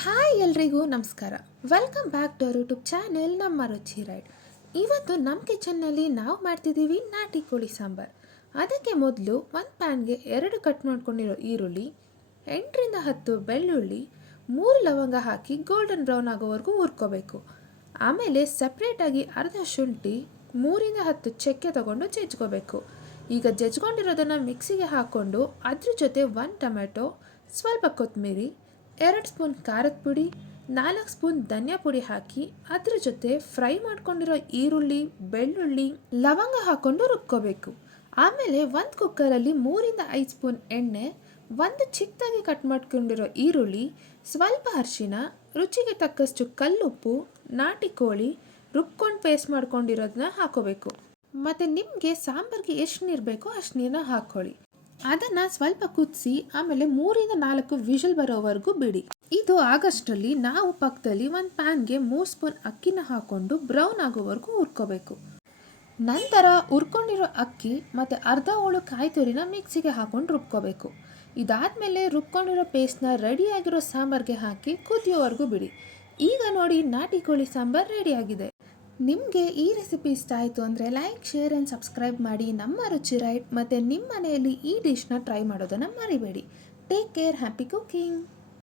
Hi ಎಲ್ರಿಗೂ ನಮಸ್ಕಾರ. Welcome back to our YouTube channel ನಮ್ಮ ರುಚಿ ರೈಡ್. ಇವತ್ತು ನಮ್ಮ ಕಿಚನ್ನಲ್ಲಿ ನಾವು ಮಾಡ್ತಿದ್ದೀವಿ ನಾಟಿ ಕೋಳಿ ಸಾಂಬಾರು. ಅದಕ್ಕೆ ಮೊದಲು ಒಂದು ಪ್ಯಾನ್ಗೆ 2 ಕಟ್ ಮಾಡ್ಕೊಂಡಿರೋ ಈರುಳ್ಳಿ, 8ರಿಂದ 10 ಬೆಳ್ಳುಳ್ಳಿ, 3 ಲವಂಗ ಹಾಕಿ ಗೋಲ್ಡನ್ ಬ್ರೌನ್ ಆಗೋವರೆಗೂ ಹುರ್ಕೋಬೇಕು. ಆಮೇಲೆ ಸಪ್ರೇಟಾಗಿ ಅರ್ಧ ಶುಂಠಿ, 3ರಿಂದ 10 ಚಕ್ಕೆ ತಗೊಂಡು ಜಜ್ಕೋಬೇಕು. ಈಗ ಜಜ್ಕೊಂಡಿರೋದನ್ನು ಮಿಕ್ಸಿಗೆ ಹಾಕ್ಕೊಂಡು ಅದ್ರ ಜೊತೆ 1 ಟೊಮೆಟೊ, ಸ್ವಲ್ಪ ಕೊತ್ತಂಬರಿ, 2 ಸ್ಪೂನ್ ಖಾರದ ಪುಡಿ, 4 ಸ್ಪೂನ್ ಧನಿಯಾ ಪುಡಿ ಹಾಕಿ ಅದ್ರ ಜೊತೆ ಫ್ರೈ ಮಾಡ್ಕೊಂಡಿರೋ ಈರುಳ್ಳಿ, ಬೆಳ್ಳುಳ್ಳಿ, ಲವಂಗ ಹಾಕ್ಕೊಂಡು ರುಬ್ಕೋಬೇಕು. ಆಮೇಲೆ ಒಂದು ಕುಕ್ಕರಲ್ಲಿ 3ರಿಂದ 5 ಸ್ಪೂನ್ ಎಣ್ಣೆ, ಒಂದು ಚಿಕ್ಕದಾಗಿ ಕಟ್ ಮಾಡ್ಕೊಂಡಿರೋ ಈರುಳ್ಳಿ, ಸ್ವಲ್ಪ ಅರಿಶಿನ, ರುಚಿಗೆ ತಕ್ಕಷ್ಟು ಕಲ್ಲುಪ್ಪು, ನಾಟಿ ಕೋಳಿ ರುಬ್ಕೊಂಡು ಪೇಸ್ಟ್ ಮಾಡ್ಕೊಂಡಿರೋದನ್ನ ಹಾಕೋಬೇಕು. ಮತ್ತು ನಿಮಗೆ ಸಾಂಬಾರಿಗೆ ಎಷ್ಟು ನೀರು ಬೇಕೋ ಅಷ್ಟು ನೀರನ್ನ ಹಾಕ್ಕೊಳ್ಳಿ. ಅದನ್ನು ಸ್ವಲ್ಪ ಕುದಿಸಿ ಆಮೇಲೆ 3ರಿಂದ 4 ವಿಷಲ್ ಬರೋವರೆಗೂ ಬಿಡಿ. ಇದು ಆಗಷ್ಟರಲ್ಲಿ ನಾವು ಪಕ್ಕದಲ್ಲಿ ಒಂದು ಪ್ಯಾನ್ಗೆ 3 ಸ್ಪೂನ್ ಅಕ್ಕಿನ ಹಾಕ್ಕೊಂಡು ಬ್ರೌನ್ ಆಗೋವರೆಗೂ ಹುರ್ಕೋಬೇಕು. ನಂತರ ಹುರ್ಕೊಂಡಿರೋ ಅಕ್ಕಿ ಮತ್ತು ಅರ್ಧ ಹೋಳು ಕಾಯಿ ತುರಿನ ಮಿಕ್ಸಿಗೆ ಹಾಕ್ಕೊಂಡು ರುಬ್ಕೋಬೇಕು. ಇದಾದಮೇಲೆ ರುಬ್ಕೊಂಡಿರೋ ಪೇಸ್ಟ್ನ ರೆಡಿಯಾಗಿರೋ ಸಾಂಬಾರಿಗೆ ಹಾಕಿ ಕುದಿಯೋವರೆಗೂ ಬಿಡಿ. ಈಗ ನೋಡಿ, ನಾಟಿ ಕೋಳಿ ಸಾಂಬಾರು ರೆಡಿಯಾಗಿದೆ. ನಿಮಗೆ ಈ ರೆಸಿಪಿ ಇಷ್ಟ ಆಯಿತು ಅಂದರೆ ಲೈಕ್, ಶೇರ್ ಆ್ಯಂಡ್ ಸಬ್ಸ್ಕ್ರೈಬ್ ಮಾಡಿ ನಮ್ಮ ರುಚಿ ರೈಡ್. ಮತ್ತು ನಿಮ್ಮ ಮನೆಯಲ್ಲಿ ಈ ಡಿಶ್ನ ಟ್ರೈ ಮಾಡೋದನ್ನು ಮರಿಬೇಡಿ. Take care, happy cooking.